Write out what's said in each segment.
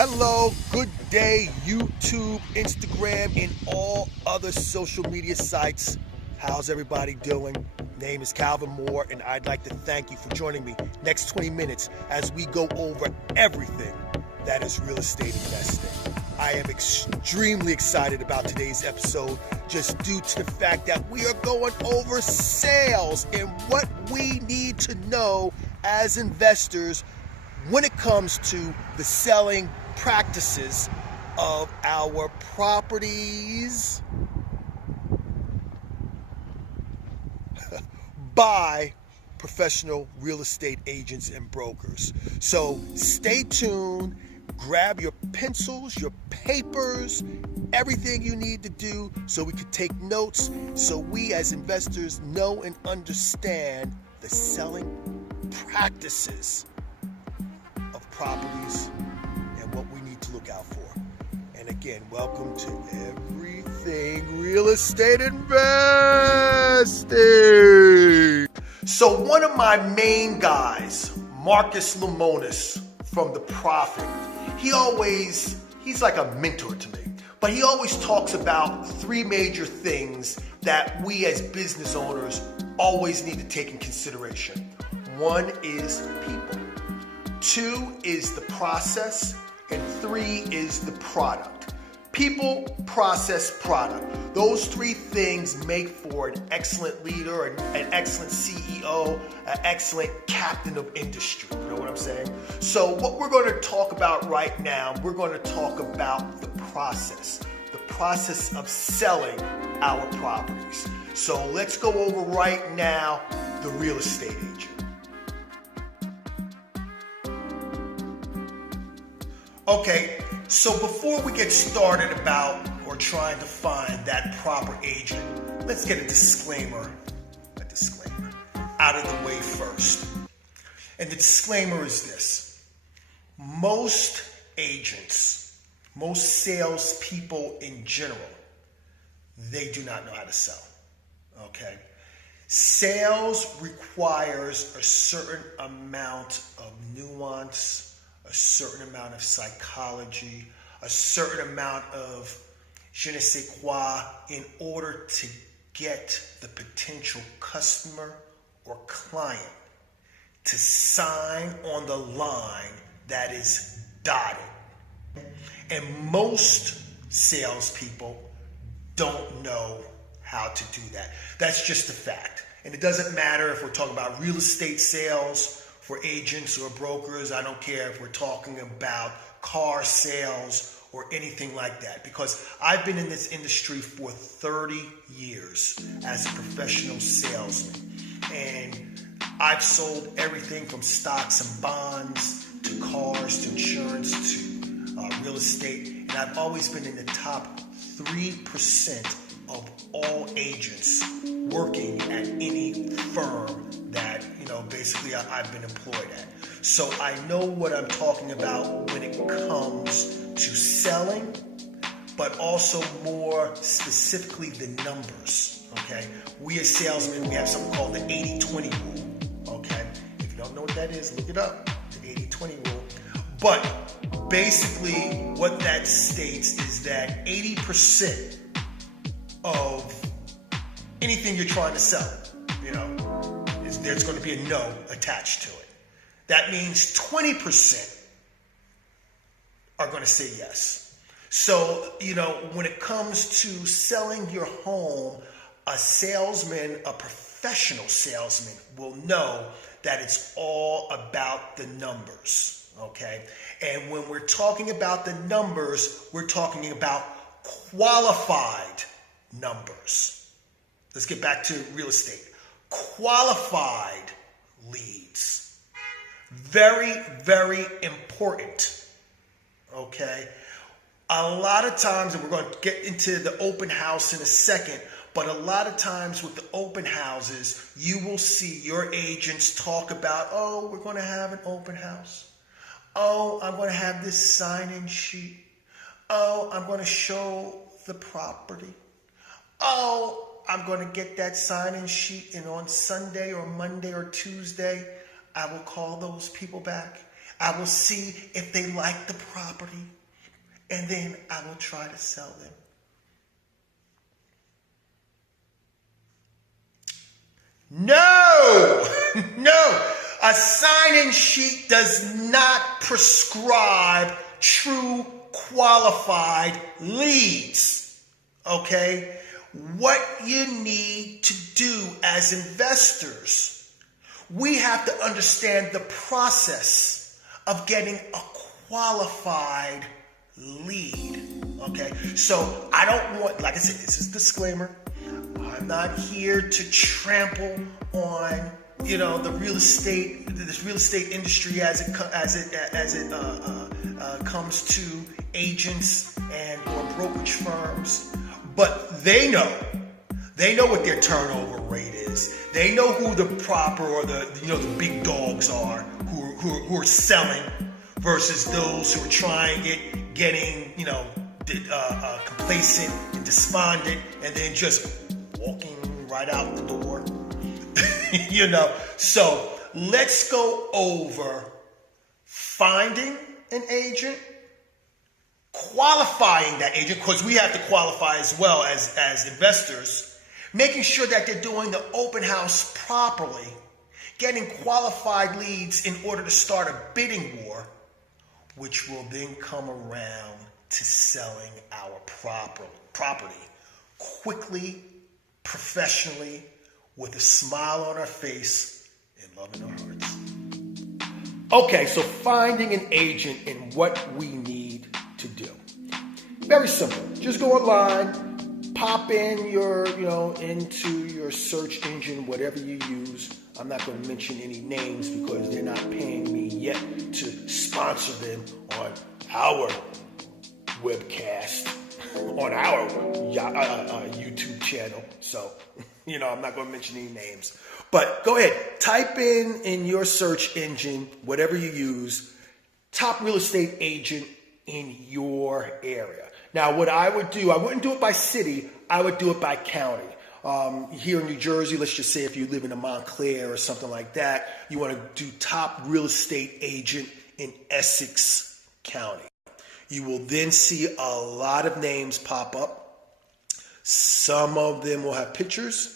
Hello, good day, YouTube, Instagram, and all other social media sites. How's everybody doing? Name is Calvin Moore, and I'd like to thank you for joining me next 20 minutes as we go over everything that is real estate investing. I am extremely excited about today's episode just due to the fact that we are going over sales and what we need to know as investors when it comes to the selling practices of our properties by professional real estate agents and brokers. So stay tuned, grab your pencils, your papers, everything you need to do so we can take notes, so we as investors know and understand the selling practices of properties and what we need to look out for. And again, welcome to Everything Real Estate Investing. So one of my main guys, Marcus Lemonis from The Profit, he's like a mentor to me, but he always talks about three major things that we as business owners always need to take in consideration. One is people. Two is the process, and three is the product. People, process, product. Those three things make for an excellent leader, an excellent CEO, an excellent captain of industry. You know what I'm saying? So what we're going to talk about right now, we're going to talk about the process of selling our properties. So let's go over right now the real estate agent. Okay, so before we get started about or trying to find that proper agent, let's get a disclaimer out of the way first. And the disclaimer is this: most agents, most salespeople in general, they do not know how to sell. Okay? Sales requires a certain amount of nuance, a certain amount of psychology, a certain amount of je ne sais quoi in order to get the potential customer or client to sign on the line that is dotted. And most salespeople don't know how to do that. That's just a fact. And it doesn't matter if we're talking about real estate sales for agents or brokers. I don't care if we're talking about car sales or anything like that, because I've been in this industry for 30 years as a professional salesman, and I've sold everything from stocks and bonds to cars to insurance to real estate, and I've always been in the top 3% of all agents working at any firm that, basically I've been employed at. So I know what I'm talking about when it comes to selling, but also more specifically the numbers, okay? We as salesmen, we have something called the 80-20 rule, okay? If you don't know what that is, look it up, the 80-20 rule. But basically what that states is that 80% of anything you're trying to sell, there's going to be a no attached to it. That means 20% are going to say yes. So, when it comes to selling your home, a salesman, a professional salesman will know that it's all about the numbers, okay? And when we're talking about the numbers, we're talking about qualified numbers. Let's get back to real estate. Qualified leads. Very, very important. Okay? A lot of times, and we're going to get into the open house in a second, but a lot of times with the open houses, you will see your agents talk about, oh, we're going to have an open house. Oh, I'm going to have this sign-in sheet. Oh, I'm going to show the property. Oh, I'm going to get that sign-in sheet, and on Sunday or Monday or Tuesday, I will call those people back. I will see if they like the property, and then I will try to sell them. No, no. A sign-in sheet does not prescribe true qualified leads. Okay? What you need to do as investors, we have to understand the process of getting a qualified lead. Okay? So I don't want, like I said, this is a disclaimer. I'm not here to trample on, the this real estate industry as it comes to agents and or brokerage firms. But they know what their turnover rate is. They know who the proper or the big dogs are who are selling versus those who are getting complacent and despondent and then just walking right out the door. So let's go over finding an agent, qualifying that agent, because we have to qualify as well as investors, making sure that they're doing the open house properly, getting qualified leads in order to start a bidding war, which will then come around to selling our property quickly, professionally, with a smile on our face and love in our hearts. Okay, so finding an agent and what we need to do. Very simple. Just go online, pop in into your search engine, whatever you use. I'm not going to mention any names because they're not paying me yet to sponsor them on our webcast, on our YouTube channel. So, I'm not going to mention any names. But go ahead, type in your search engine, whatever you use, top real estate agent in your area. Now, what I would do, I wouldn't do it by city, I would do it by county. Here in New Jersey, let's just say if you live in a Montclair or something like that, you want to do top real estate agent in Essex County. You will then see a lot of names pop up. Some of them will have pictures.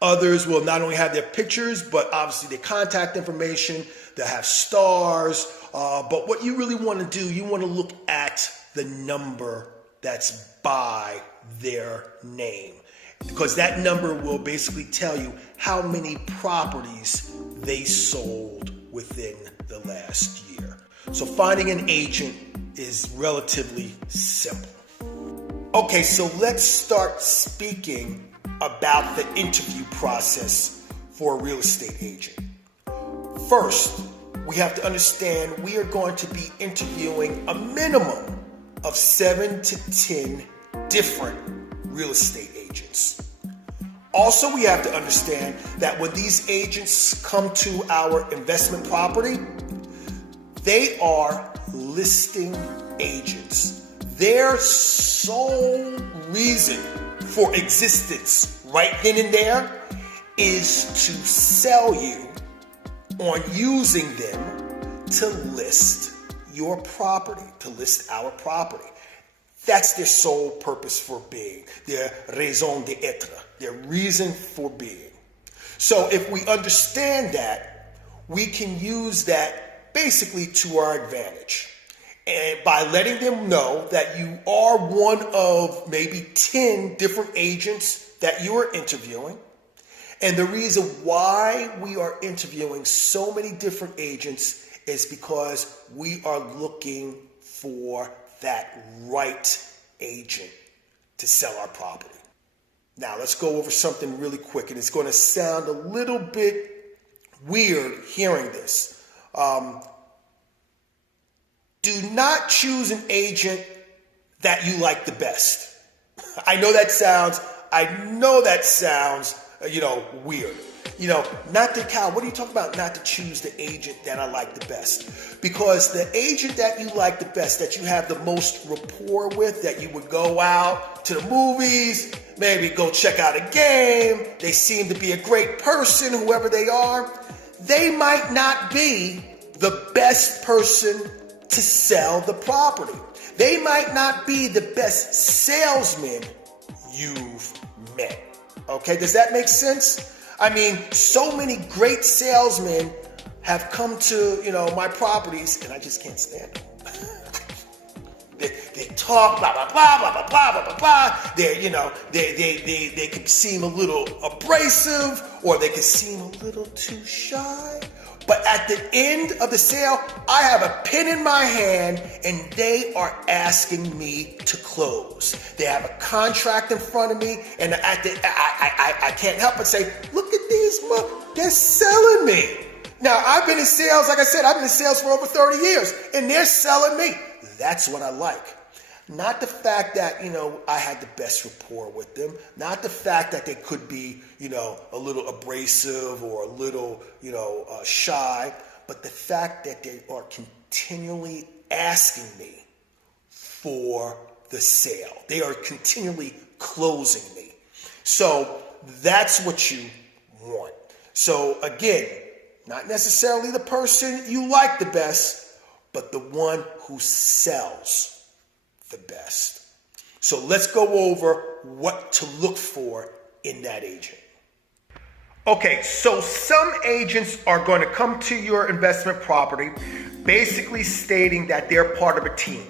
Others will not only have their pictures, but obviously their contact information. They'll have stars. But what you really want to do, you want to look at the number that's by their name, because that number will basically tell you how many properties they sold within the last year. So finding an agent is relatively simple. Okay, so let's start speaking about the interview process for a real estate agent. First, we have to understand we are going to be interviewing a minimum of 7 to 10 different real estate agents. Also, we have to understand that when these agents come to our investment property, they are listing agents. Their sole reason for existence right then and there is to sell you on using them to list your property, to list our property. That's their sole purpose for being, their raison d'etre, their reason for being. So if we understand that, we can use that basically to our advantage. And by letting them know that you are one of maybe 10 different agents that you are interviewing. And the reason why we are interviewing so many different agents is because we are looking for that right agent to sell our property. Now, let's go over something really quick, and it's going to sound a little bit weird hearing this. Do not choose an agent that you like the best. I know that sounds weird. Not to, Kyle, what are you talking about? Not to choose the agent that I like the best. Because the agent that you like the best, that you have the most rapport with, that you would go out to the movies, maybe go check out a game, they seem to be a great person, whoever they are, they might not be the best person to sell the property. They might not be the best salesman you've met. Okay, does that make sense? I mean, so many great salesmen have come to, my properties, and I just can't stand them. They talk blah blah blah blah blah blah blah blah blah. They can seem a little abrasive, or they can seem a little too shy. But at the end of the sale, I have a pen in my hand and they are asking me to close. They have a contract in front of me, and I can't help but say, look at these, they're selling me. Now, I've been in sales, like I said, I've been in sales for over 30 years, and they're selling me. That's what I like. Not the fact that, I had the best rapport with them. Not the fact that they could be, a little abrasive or a little, shy. But the fact that they are continually asking me for the sale. They are continually closing me. So that's what you want. So again, not necessarily the person you like the best, but the one who sells the best. So let's go over what to look for in that agent. Okay, so some agents are going to come to your investment property basically stating that they're part of a team,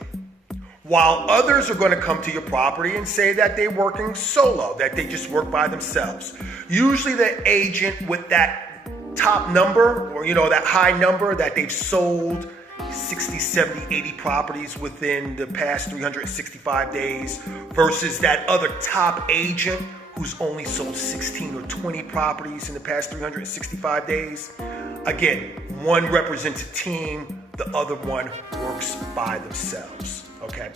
while others are going to come to your property and say that they're working solo, that they just work by themselves. Usually the agent with that top number, or that high number that they've sold 60, 70, 80 properties within the past 365 days versus that other top agent who's only sold 16 or 20 properties in the past 365 days. Again, one represents a team, the other one works by themselves, okay?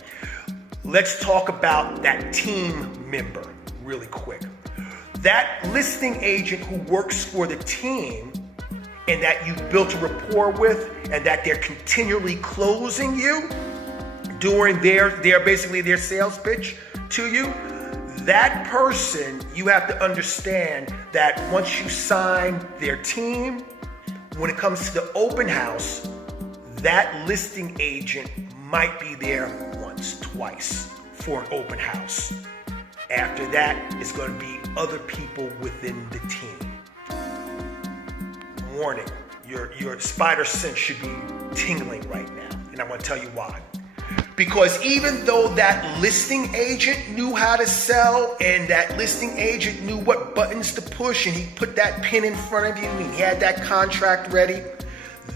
Let's talk about that team member really quick. That listing agent who works for the team and that you've built a rapport with, and that they're continually closing you during their sales pitch to you, that person, you have to understand that once you sign their team, when it comes to the open house, that listing agent might be there once, twice for an open house. After that, it's going to be other people within the team. Warning, your spider sense should be tingling right now, and I'm going to tell you why. Because even though that listing agent knew how to sell, and that listing agent knew what buttons to push, and he put that pin in front of you and he had that contract ready,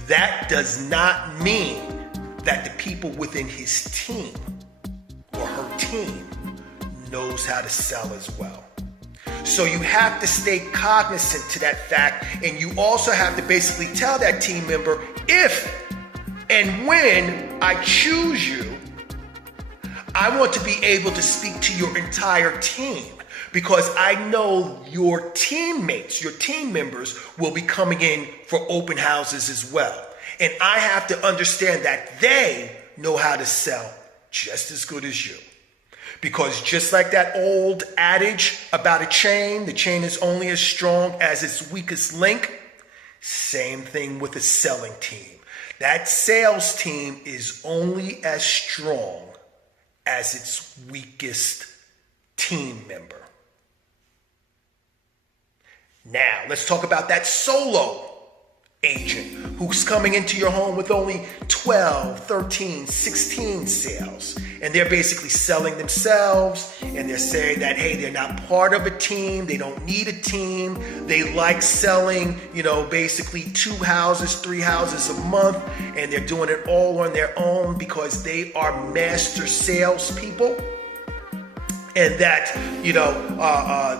that does not mean that the people within his team or her team knows how to sell as well. So you have to stay cognizant to that fact, and you also have to basically tell that team member, if and when I choose you, I want to be able to speak to your entire team, because I know your teammates, your team members will be coming in for open houses as well. And I have to understand that they know how to sell just as good as you. Because just like that old adage about a chain, the chain is only as strong as its weakest link. Same thing with a selling team. That sales team is only as strong as its weakest team member. Now, let's talk about that solo agent who's coming into your home with only 12, 13, 16 sales. And they're basically selling themselves, and they're saying that, hey, they're not part of a team. They don't need a team. They like selling, basically 2 houses, 3 houses a month, and they're doing it all on their own because they are master salespeople. And that,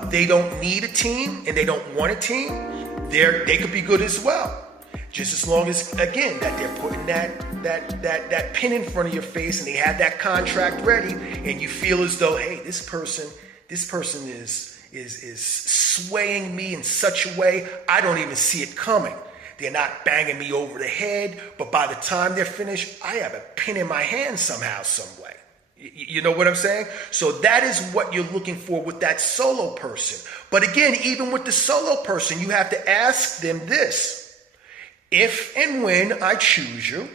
they don't need a team and they don't want a team. They could be good as well. Just as long as, again, that they're putting that pin in front of your face and they have that contract ready, and you feel as though, hey, this person is swaying me in such a way I don't even see it coming. They're not banging me over the head, but by the time they're finished, I have a pin in my hand somehow, some way. You know what I'm saying? So that is what you're looking for with that solo person. But again, even with the solo person, you have to ask them this. If and when I choose you,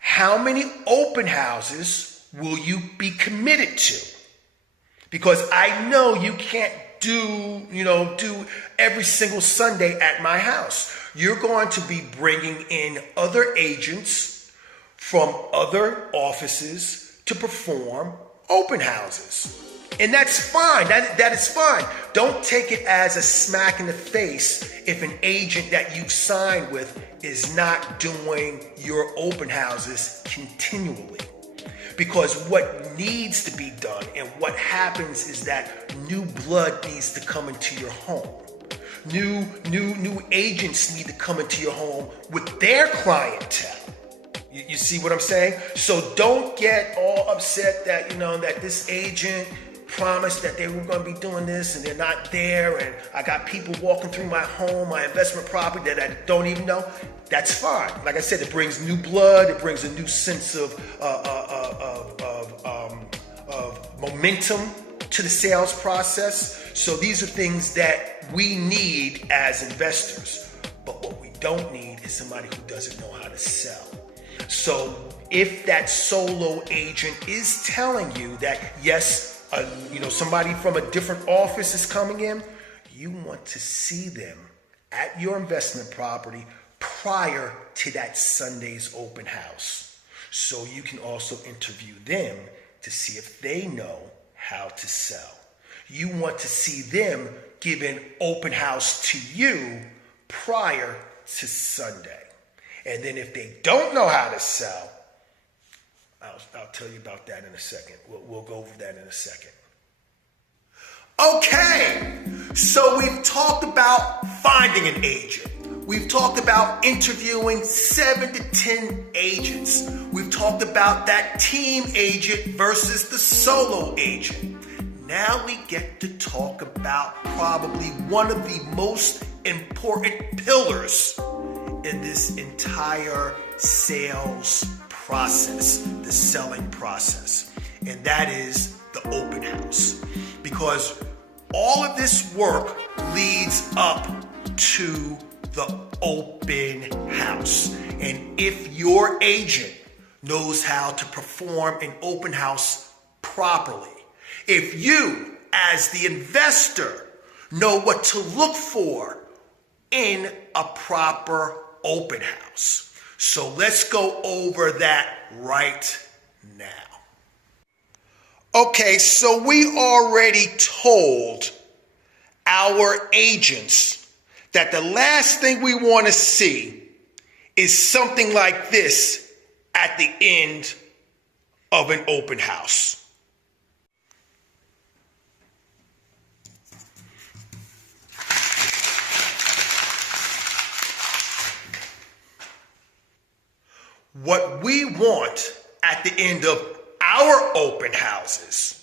how many open houses will you be committed to? Because I know you can't do every single Sunday at my house. You're going to be bringing in other agents from other offices to perform open houses. And that's fine. That is fine. Don't take it as a smack in the face if an agent that you've signed with is not doing your open houses continually. Because what needs to be done and what happens is that new blood needs to come into your home. New agents need to come into your home with their clientele. You see what I'm saying? So don't get all upset that that this agent promised that they were going to be doing this and they're not there, and I got people walking through my home, my investment property that I don't even know. That's fine. Like I said, it brings new blood. It brings a new sense of momentum to the sales process. So these are things that we need as investors. But what we don't need is somebody who doesn't know how to sell. So if that solo agent is telling you that, yes, somebody from a different office is coming in, you want to see them at your investment property prior to that Sunday's open house. So you can also interview them to see if they know how to sell. You want to see them give an open house to you prior to Sunday. And then if they don't know how to sell, I'll tell you about that in a second. We'll go over that in a second. Okay, so we've talked about finding an agent. We've talked about interviewing 7 to 10 agents. We've talked about that team agent versus the solo agent. Now we get to talk about probably one of the most important pillars in this entire sales process, the selling process, and that is the open house. Because all of this work leads up to the open house. And if your agent knows how to perform an open house properly, if you, as the investor, know what to look for in a proper open house. So let's go over that right now. Okay, so we already told our agents that the last thing we want to see is something like this at the end of an open house. What we want at the end of our open houses,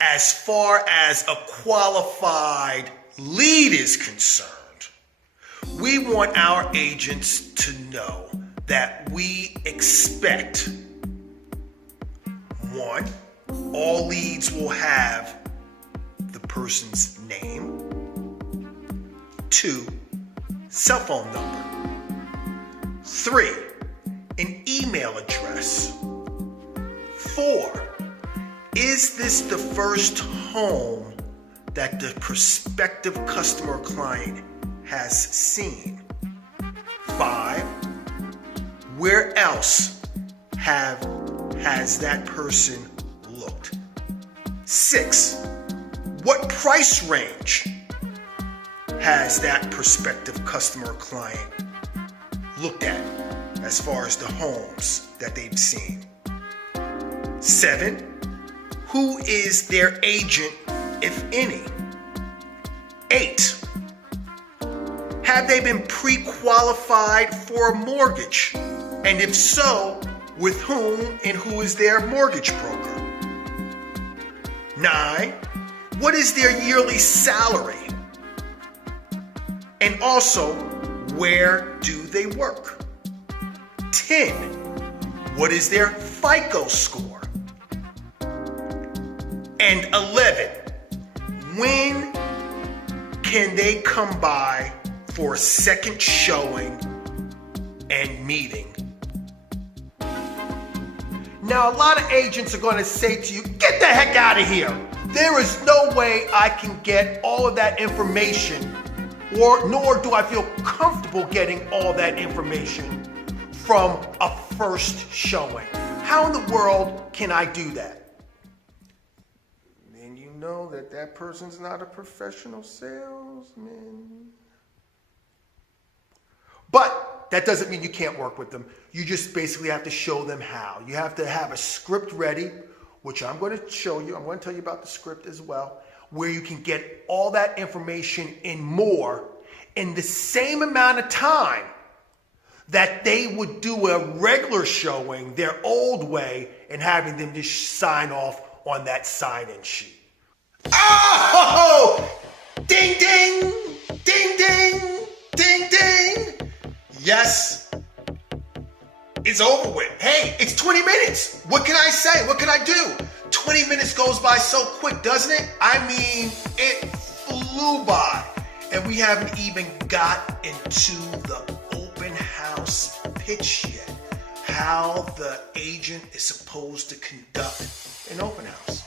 as far as a qualified lead is concerned, we want our agents to know that we expect, 1, all leads will have the person's name, 2, cell phone number, 3, an email address, 4, is this the first home that the prospective customer or client has seen? 5, where else has that person looked? 6, what price range has that prospective customer or client looked at as far as the homes that they've seen? 7, who is their agent, if any? 8, have they been pre-qualified for a mortgage? And if so, with whom and who is their mortgage broker? 9, what is their yearly salary? And also, where do they work? 10, what is their FICO score? And 11, when can they come by for a second showing and meeting. Now, a lot of agents are going to say to you, get the heck out of here. There is no way I can get all of that information, nor do I feel comfortable getting all that information from a first showing. How in the world can I do that? And you know that person's not a professional salesman. But that doesn't mean you can't work with them. You just basically have to show them how. You have to have a script ready, which I'm going to show you. I'm going to tell you about the script as well, where you can get all that information and more in the same amount of time that they would do a regular showing their old way and having them just sign off on that sign-in sheet. Oh! Ding, ding! Ding, ding! Ding, ding! Yes, it's over with. Hey, it's 20 minutes. What can I say? What can I do? 20 minutes goes by so quick, doesn't it? I mean, it flew by. And we haven't even got into the open house pitch yet. How the agent is supposed to conduct an open house.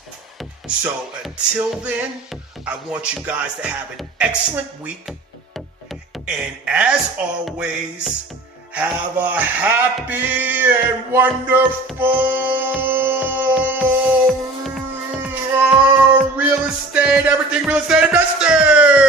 So until then, I want you guys to have an excellent week. And as always, have a happy and wonderful real estate, everything real estate investor.